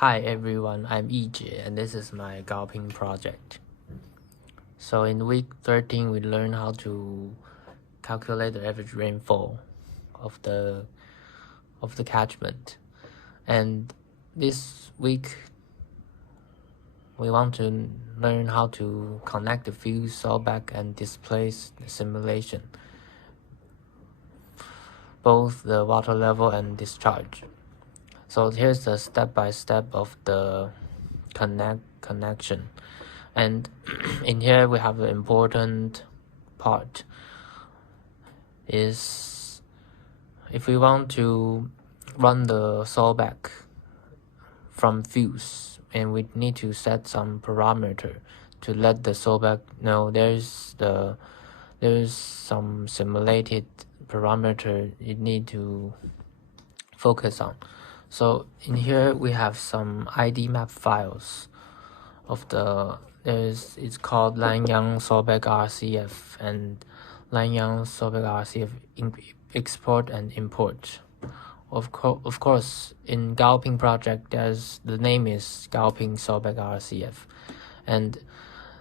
Hi everyone, I'm Yijie and this is my gulping project. So in week 13 we learned how to calculate the average rainfall of the catchment, and this week we want to learn how to connect the FEWS-SOBEK and display the simulation, both the water level and discharge. So here's the step-by-step of the connection. And in here we have the important part is if we want to run the SOBEK from FEWS, and we need to set some parameter to let the SOBEK know there's some simulated parameter you need to focus on. So in here we have some ID map files of it's called FEWS-SOBEK RCF and FEWS-SOBEK RCF export and import. Of course, in gulping project, the name is FEWS-SOBEK RCF, and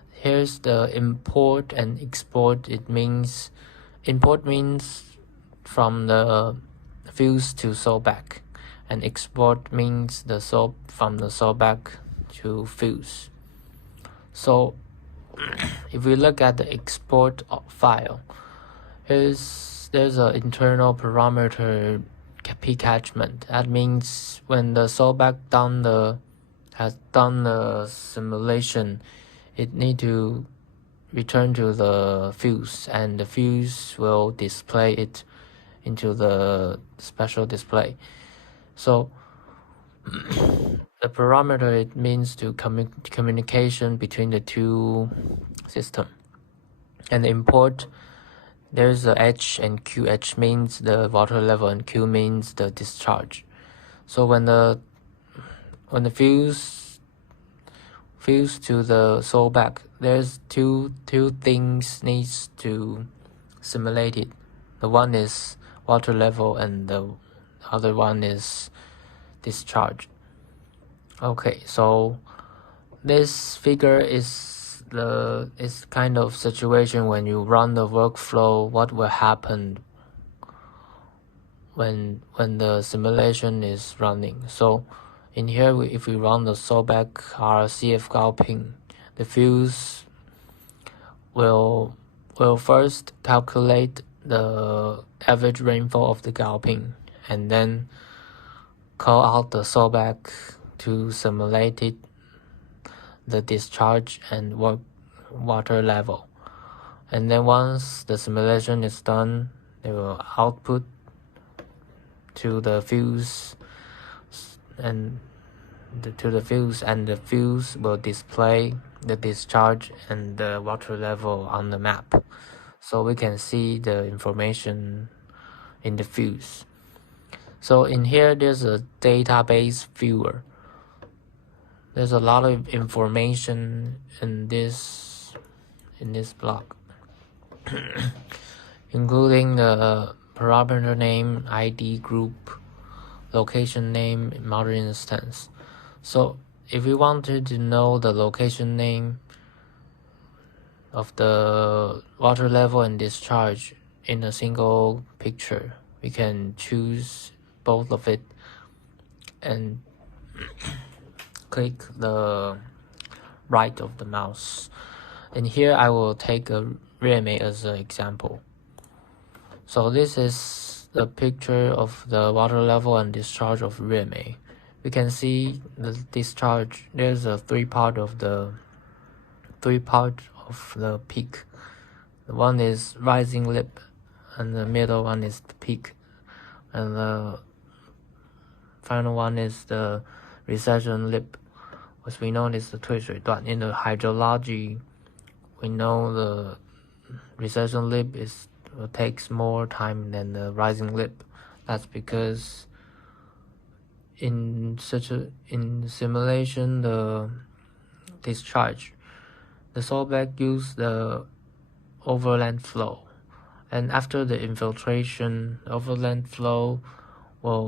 here's the import and export. Import means from the FEWS to SOBEK, and export means from the SOBEK to FEWS. So if we look at the export file, there's an internal parameter P catchment. That means when the SOBEK has done the simulation, it need to return to the FEWS, and the FEWS will display it into the special display. So the parameter, it means to communication between the two systems. And the import, there's the H and Q. H means the water level and Q means the discharge. So when the FEWS to the SOBEK, there's two things needs to simulate it. The one is water level and the other one is discharge. Okay, so this figure is kind of situation when you run the workflow, what will happen when the simulation is running. So in here, if we run the SOBEK RCF gulping, the FEWS will first calculate the average rainfall of the gulping, and then call out the SOBEK to simulate it, the discharge and water level. And then once the simulation is done, they will output to the FEWS and the FEWS will display the discharge and the water level on the map, so we can see the information in the FEWS. So in here, there's a database viewer. There's a lot of information in this block, including the parameter name, ID group, location name, model instance. So if we wanted to know the location name of the water level and discharge in a single picture, we can choose both of it and click the right of the mouse. And here I will take a Riemei as an example. So this is the picture of the water level and discharge of Riemei. We can see the discharge. There's a three part of the peak. The one is rising lip, and the middle one is the peak, and the final one is the recession lip, which we know is the 退水段. In the hydrology, we know the recession lip takes more time than the rising lip. That's because in simulation, the discharge, the SOBEK use the overland flow, and after the infiltration, overland flow will